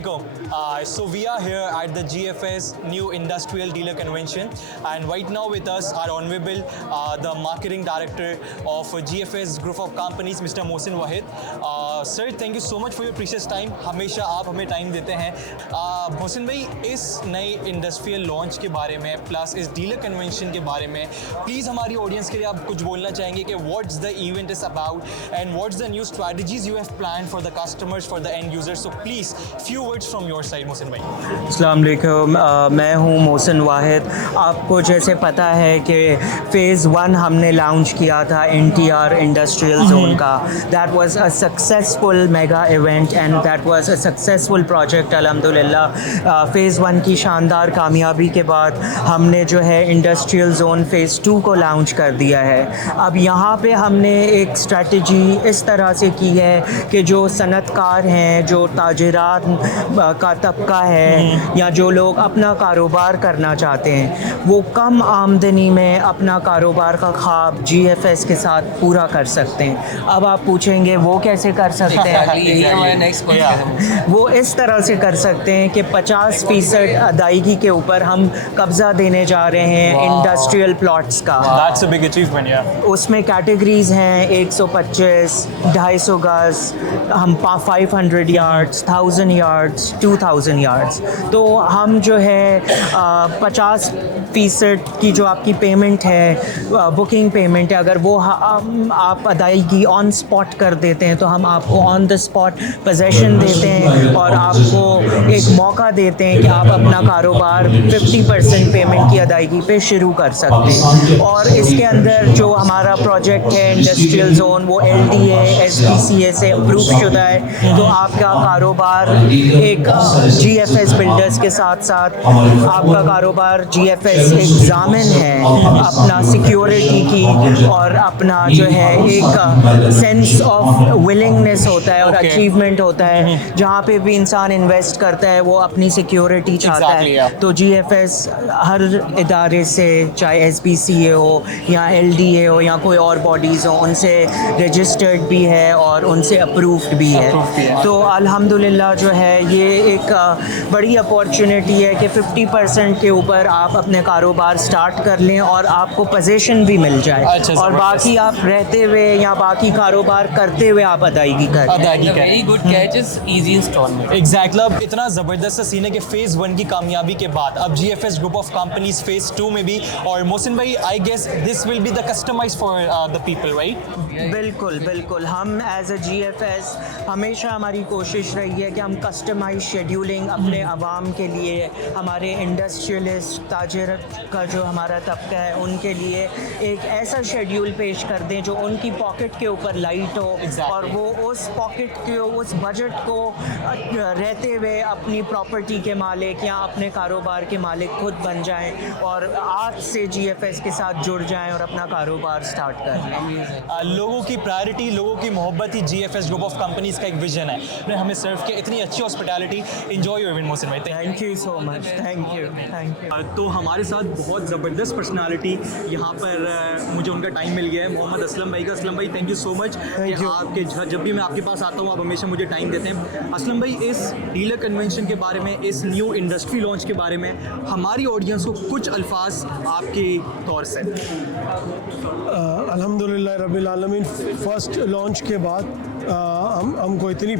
alaikum. So we are here at the GFS New Industrial Dealer Convention, and right now with us are Honorable the Marketing Director of GFS Group of Companies, Mr. Mohsin Wahid. Sir, thank you so much for your precious time. हमेशा आप हमें time देते हैं. मोहसिन भाई, इस नए industrial launch के बारे में प्लस इस डीलर कन्वेंशन के बारे में प्लीज़ हमारी ऑडियंस के लिए आप कुछ बोलना चाहेंगे कि what's the event is about and what's the new strategies you have planned for the customers, for the end users. So please few words from your side Mohsin भाई. अस्सलाम वालेकुम. मैं हूँ मोहसिन वाहिद. आपको जैसे पता है कि फ़ेज़ 1 हमने लॉन्च किया था NTR इंडस्ट्रियल जोन का. That was a successful mega event and that was a successful project अल्हम्दुलिल्लाह. फ़ेज़ 1 की शानदार कामयाबी के बाद हमने जो है इंडस्ट्रियल जोन फ़ेज़ 2 को लॉन्च कर दिया है. अब यहाँ पे हमने एक स्ट्रेटजी इस तरह से की है कि जो सनतकार हैं, जो ताजिरात का तबका है या जो लोग अपना कारोबार करना चाहते हैं, वो कम आमदनी में अपना कारोबार का ख्वाब GFS के साथ पूरा कर सकते हैं. अब आप पूछेंगे वो कैसे कर सकते हैं? यही हमारा नेक्स्ट क्वेश्चन है. वो इस तरह से कर सकते हैं कि 50% अदायगी के ऊपर हम कब्ज़ा देने जा रहे हैं इंडस्ट्रियल प्लॉट्स का. That's a big achievement, yeah. उसमें कैटेगरीज़ हैं 125, 250 गज, हम 500 यार्ड्स, 1000 यार्ड्स, 2000 यार्ड्स. तो हम जो है 50% की जो आपकी पेमेंट है, बुकिंग पेमेंट है, अगर वो आप अदायगी ऑन स्पॉट कर देते हैं तो हम आपको ऑन द स्पॉट पोजेसन देते हैं और आपको एक मौका देते हैं कि आप अपना कारोबार 50% पेमेंट की अदायगी पे शुरू कर सकते हैं. और इसके अंदर जो हमारा प्रोजेक्ट है इंडस्ट्रियल जोन, वो LDA SPCA से अप्रूव शुदा है. तो आपका कारोबार एक GFS बिल्डर्स के साथ साथ आपका कारोबार GFS एक ज़ामिन है अपना सिक्योरिटी की, और अपना जो है एक सेंस ऑफ विलिंगनेस होता है और अचीवमेंट होता है. जहाँ पे भी इंसान इन्वेस्ट करता है वो अपनी सिक्योरिटी चाहता है. तो GFS हर इदारे से, चाहे SPCA हो या LDA हो या कोई और बॉडीज़ हो, उनसे रजिस्टर्ड भी है और उनसे अप्रूव्ड भी है. तो अल्हम्दुलिल्लाह जो है ये एक बड़ी अपॉर्चुनिटी है कि 50% के ऊपर आप अपने कारोबार स्टार्ट कर लें और आपको पोजीशन भी मिल जाए. और बाकी आप रहते हुए या बाकी कारोबार करते हुए आप अदायगी करें. Very good catch is easy instalment. Exactly. अब इतना ज़बरदस्त सीन है कि फ़ेज़ 1 की कामयाबी के बाद अब GFS group of companies phase 2 में भी. और मोहसिन भाई, I guess this will be the customise for the people, right? बिल्कुल बिल्कुल. हम एज अ GFS हमेशा हमारी कोशिश रही है कि हम कस्टमाइज शेड्यूलिंग अपने आवाम के लिए, हमारे इंडस्ट्रियलिस्ट ताजिर का जो हमारा तबका है उनके लिए एक ऐसा शेड्यूल पेश कर दें जो उनकी पॉकेट के ऊपर लाइट हो. और वो उस पॉकेट के, उस बजट को रहते हुए अपनी प्रॉपर्टी के मालिक या अपने कारोबार के मालिक खुद बन जाएं और आज से GFS के साथ जुड़ जाएं और अपना कारोबार स्टार्ट करें. लोगों की प्रायोरिटी, लोगों की मोहब्बत ही GFS ग्रुप ऑफ कंपनीज का एक विजन है. उन्हें हमें सर्व किया, इतनी अच्छी hospitality. Enjoy your event Mohsin भाई. Thank you so much. Thank you. तो हमारे साथ बहुत ज़बरदस्त पर्सनालिटी यहाँ पर मुझे उनका टाइम मिल गया है, मोहम्मद असलम भाई का. असलम भाई, थैंक यू सो मच कि आपके जब भी मैं आपके पास आता हूँ आप हमेशा मुझे टाइम देते हैं. असलम भाई, इस डीलर कन्वेंशन के बारे में, इस न्यू इंडस्ट्री लॉन्च के बारे में हमारी ऑडियंस को कुछ अल्फाज आपके तौर से. अल्हम्दुलिल्लाह रब्बिल आलमीन. फर्स्ट लॉन्च के बाद हमको इतनी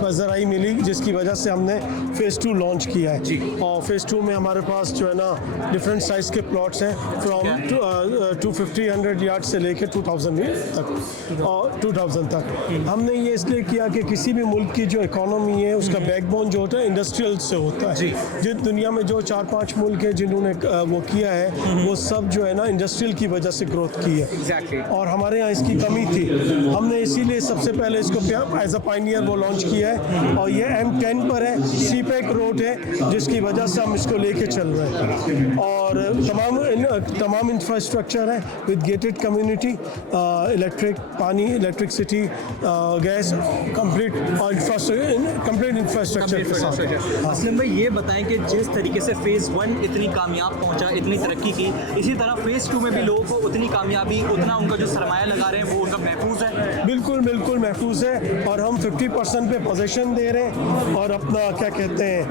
पज़राई मिली जिसकी वजह से हमने फ़ेज़ 2 लॉन्च किया है. और फ़ेज़ 2 में हमारे पास जो है ना डिफरेंट साइज़ के प्लॉट्स हैं, फ्रॉम 250 यार्ड से लेके 2000 तक और 2000 तक. हमने ये इसलिए किया कि किसी भी मुल्क की जो इकोनॉमी है उसका बैकबोन जो होता है इंडस्ट्रियल से होता है. जिस दुनिया में जो 4-5 मुल्क हैं जिन्होंने वो किया है, वो सब जो है ना इंडस्ट्रियल की वजह से ग्रोथ की है. और हमारे यहाँ इसकी कमी थी. हमने इसीलिए सबसे पहले इसको एज अ पायनियर वो लॉन्च किया है. और ये M10 पर है, CPEC रोड है, जिसकी वजह से हम इसको लेके चल रहे हैं. और और तमाम इंफ्रास्ट्रक्चर है विद गेटेड कम्युनिटी, इलेक्ट्रिक, पानी, इलेक्ट्रिसिटी, गैस, कंप्लीट इंफ्रास्ट्रक्चर के साथ। असलम भाई ये बताएं कि जिस तरीके से फेज़ 1 इतनी कामयाब पहुंचा, इतनी तरक्की की, इसी तरह फेज़ 2 में भी लोगों को उतनी कामयाबी, उतना उनका जो सरमाया लगा रहे हैं वो उनका महफूज है। बिल्कुल बिल्कुल महफूज है, और हम 50% पे पोजीशन दे रहे हैं, और अपना क्या कहते हैं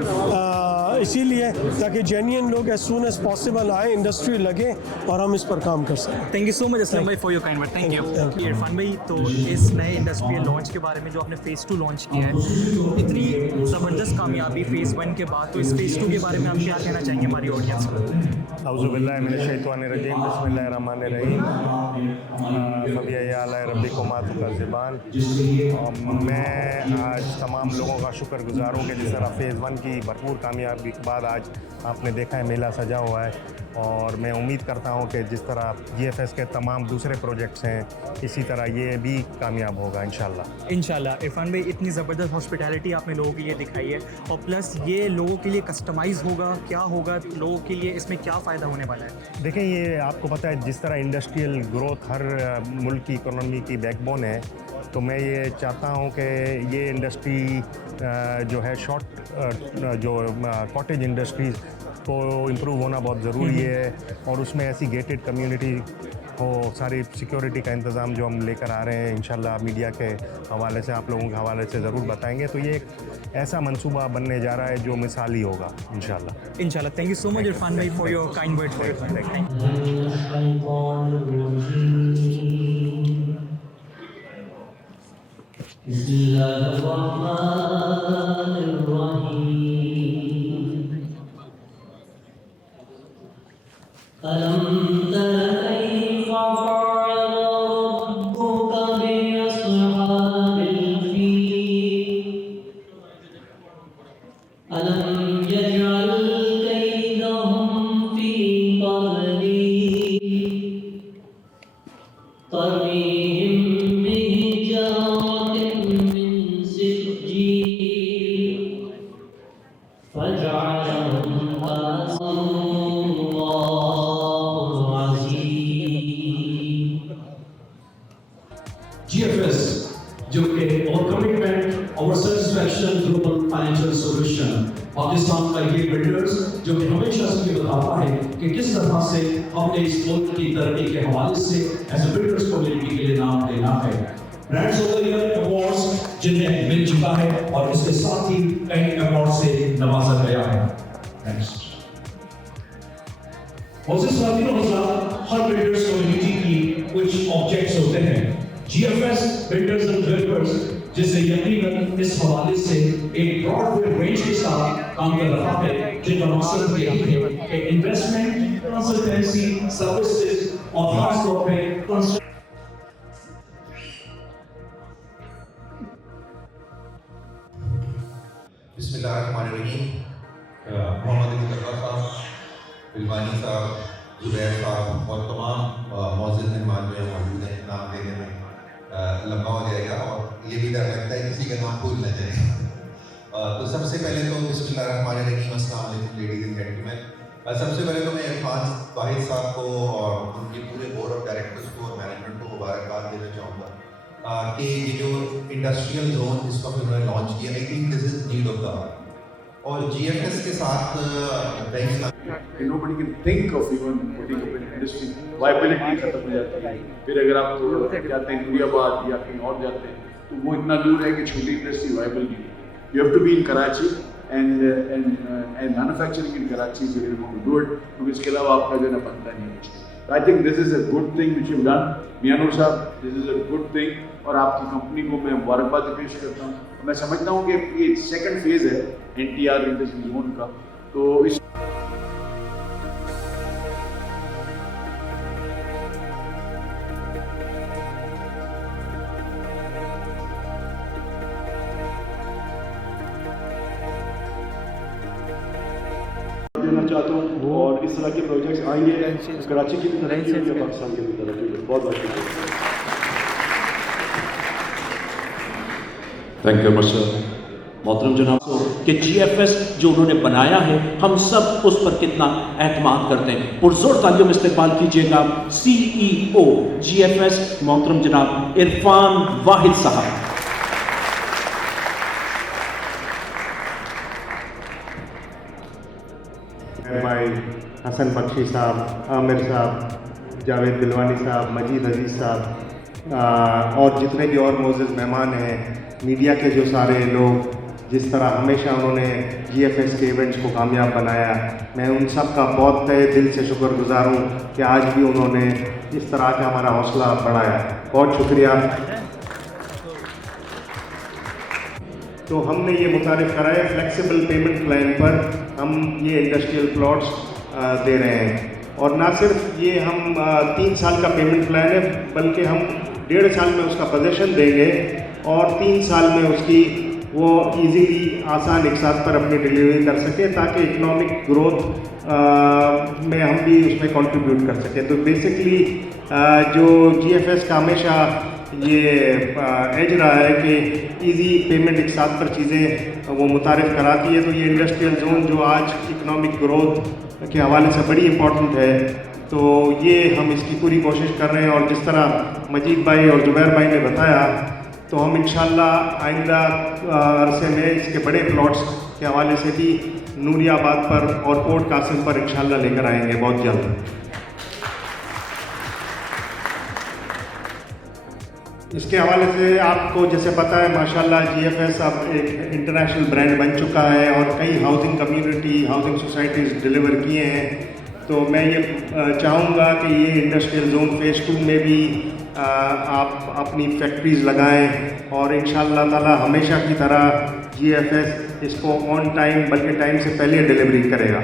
इसीलिए ताकि जेन्युइन लोग एज सून एज पॉसिबल आए, इंडस्ट्री लगे और हम इस पर काम कर सकें। Thank you so much Aslam भाई for your kind word. Thank you Irfan भाई। तो इस नए इंडस्ट्रियल लॉन्च के बारे में जो आपने फेज़ 2 लॉन्च किया है, तो इतनी ज़बरदस्त कामयाबी फेज़ 1 के बाद, तो इस फेज़ 2 के बारे में आप क्या कहना चाहेंगे हमारी ऑडियंस को? औज़ुबिल्लाहि मिनश्शैतानिर्रजीम, बिस्मिल्लाहिर्रहमानिर्रहीम, फ़बिअय्यि आलाइ रब्बिकुमा तुकज़्ज़िबान। मैं आज तमाम लोगों का शुक्रगुज़ार हूँ कि जिस तरह फेज़ 1 की भरपूर कामयाबी के बाद आज आपने देखा है मेला सजा हुआ है, और मैं उम्मीद करता हूँ कि जिस तरह GFS के तमाम दूसरे प्रोजेक्ट्स हैं, इसी तरह ये भी कामयाब होगा इंशाल्लाह। इंशाल्लाह। इरफान भाई इतनी ज़बरदस्त हॉस्पिटैलिटी आपने लोगों के लिए दिखाई है, और प्लस ये लोगों के लिए कस्टमाइज़ होगा, क्या होगा लोगों के लिए, इसमें क्या फ़ायदा होने वाला है? देखें, ये आपको पता है जिस तरह इंडस्ट्रियल ग्रोथ हर मुल्क की इकोनॉमी की बैकबोन है, तो मैं ये चाहता हूँ कि ये इंडस्ट्री जो है जो कॉटेज इंडस्ट्रीज़ को इम्प्रूव होना बहुत ज़रूरी है, और उसमें ऐसी गेटेड कम्युनिटी को सारी सिक्योरिटी का इंतज़ाम जो हम लेकर आ रहे हैं, इंशाल्लाह मीडिया के हवाले से, आप लोगों के हवाले से ज़रूर बताएंगे। तो ये एक ऐसा मंसूबा बनने जा रहा है जो मिसाली होगा इंशाल्लाह। इंशाल्लाह। Thank you so much Irfan भाई for your kind word, for your feedback. Thank GFS, जो कि और कमिटमेंट और satisfaction global financial solution, Pakistan का ये बिल्डर्स जो कि हमेशा से बताता है कि किस तरह से हमने इस मुल्क की तरक्की के हवाले से एज ए बिल्डर्स कम्युनिटी के लिए नाम देना है। Brands of the year awards जिन्हें मिल चुका है, और इसके साथ ही कई अवार्ड से नवाजा गया है। नेक्स्ट हर बिल्डर्स कम्युनिटी की कुछ ऑब्जेक्ट्स होते हैं। GFS बिल्डर्स एंड डेवलपर्स जिसे यकीनन इस हवाले से एक ब्रॉड रेंज के साथ काम कर रहा है, जिनका मकसद यही है कि इन्वेस्टमेंट, कंसल्टेंसी सर्विसेज और खास तौर पे बिस्मिल्लाहिर्रहमानिर्रहीम। मोहम्मद मुस्तफा साहब, रिजवानी साहब, जुबैर साहब और तमाम मौजूद मेहमान जो मौजूद हैं, नाम लेने में लंबा हो जाएगा और ये भी डर लगता है किसी का नाम भूल न जाए। तो सबसे पहले तो बिस्मिल्लाहिर्रहमानिर्रहीम, अस्सलाम वालेकुम लेडीज़ एंड जेंटलमैन। सबसे पहले तो मैं इरफान वाहिद साहब को और उनके पूरे बोर्ड ऑफ डायरेक्टर्स को और मैनेजमेंट को मुबारकबाद देना चाहूँगा कि ये जो इंडस्ट्रियल जोन जिसको उन्होंने लॉन्च किया, I think this is need of the hour, और GFS के साथ nobody can think of even putting up an industry, viability खत्म हो जाती है। फिर अगर आप जाते हैं दुनियाबाद या कहीं और जाते हैं तो वो इतना दूर है कि छोटी इंडस्ट्री वायबल नहीं है। You have to be in Karachi and manufacturing in Karachi is very good, क्योंकि इसके अलावा आपका जो है ना बनता नहीं है। I think this is a good thing which you've done, मियानुर साहब, this is a good thing, और आपकी कंपनी को मैं मुबारकबाद पेश करता हूँ। मैं समझता हूँ कि ये सेकंड फेज है NTR इंडस्ट्री जोन का, तो इस देना चाहता हूँ, और इस तरह के प्रोजेक्ट्स आएंगे कराची की भी तरक्की होगी, पाकिस्तान की भी तरक्की होगी। बहुत बहुत शुक्रिया। Thank you very much, sir. मोहतरम जनाब कि GFS जो उन्होंने बनाया है, हम सब उस पर कितना एतमाद करते हैं। पुरजोर तालियों में इस्तेमाल कीजिएगा CEO GFS मोहतरम जनाब इरफान वाहिद साहब। भाई हसन बख्शी साहब, आमिर साहब, जावेद बिलवानी साहब, मजीद अजीज़ साहब और जितने भी और मोअज़्ज़ज़ मेहमान हैं, मीडिया के जो सारे लोग, जिस तरह हमेशा उन्होंने GFS के इवेंट्स को कामयाब बनाया, मैं उन सब का बहुत तहे दिल से शुक्रगुज़ार हूँ कि आज भी उन्होंने इस तरह का हमारा हौसला बढ़ाया। बहुत शुक्रिया। तो हमने ये मुतारिफ़ कराया फ्लेक्सिबल पेमेंट प्लान पर हम ये इंडस्ट्रियल प्लॉट्स दे रहे हैं, और ना सिर्फ ये हम 3 साल का पेमेंट प्लान है, बल्कि हम 1.5 साल में उसका पोजीशन देंगे और 3 साल में उसकी वो इजीली आसान एक साथ पर अपनी डिलीवरी कर सके, ताकि इकोनॉमिक ग्रोथ में हम भी उसमें कंट्रीब्यूट कर सकें। तो बेसिकली जो GFS का हमेशा ये एज रहा है कि इजी पेमेंट एक साथ पर चीज़ें वो मुतारिफ़ कराती है, तो ये इंडस्ट्रियल जोन जो आज इकोनॉमिक ग्रोथ के हवाले से बड़ी इम्पोर्टेंट है, तो ये हम इसकी पूरी कोशिश कर रहे हैं। और जिस तरह मजीद भाई और जुबैर भाई ने बताया, तो हम इंशाल्लाह आइंदा अरसे में इसके बड़े प्लॉट्स के हवाले से भी नूरियाबाद पर और पोर्ट कासिम पर इंशाल्लाह लेकर आएंगे बहुत जल्द। इसके हवाले से आपको जैसे पता है, माशाल्लाह GFS अब एक इंटरनेशनल ब्रांड बन चुका है और कई housing community, housing societies deliver किए हैं। तो मैं ये चाहूँगा कि ये इंडस्ट्रियल जोन फ़ेज़ 2 में भी आप अपनी फैक्ट्रीज़ लगाएं और इंशाअल्लाह ताला हमेशा की तरह GFS इसको ऑन टाइम, बल्कि टाइम से पहले डिलीवरी करेगा।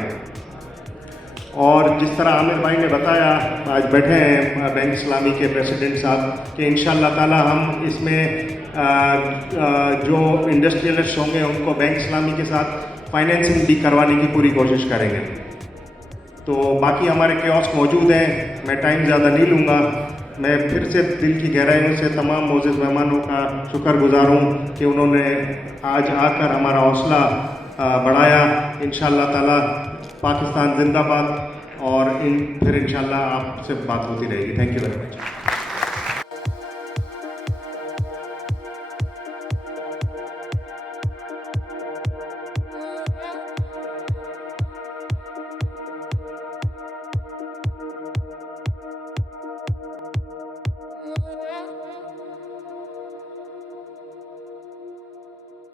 और जिस तरह आमिर भाई ने बताया, आज बैठे हैं बैंक इस्लामी के प्रेसिडेंट साहब, कि इंशाअल्लाह ताला हम इसमें जो इंडस्ट्रियलिस्ट होंगे उनको बैंक इस्लामी के साथ फाइनेंसिंग भी करवाने की पूरी कोशिश करेंगे। तो बाकी हमारे कियोस्क मौजूद हैं, मैं टाइम ज़्यादा नहीं लूँगा। मैं फिर से दिल की गहराइयों से तमाम मोअज़्ज़ज़ मेहमानों का शुक्रगुज़ार हूँ कि उन्होंने आज आकर हमारा हौसला बढ़ाया। इंशाअल्लाह ताला पाकिस्तान जिंदाबाद, और फिर इंशाअल्लाह आपसे बात होती रहेगी। Thank you very much.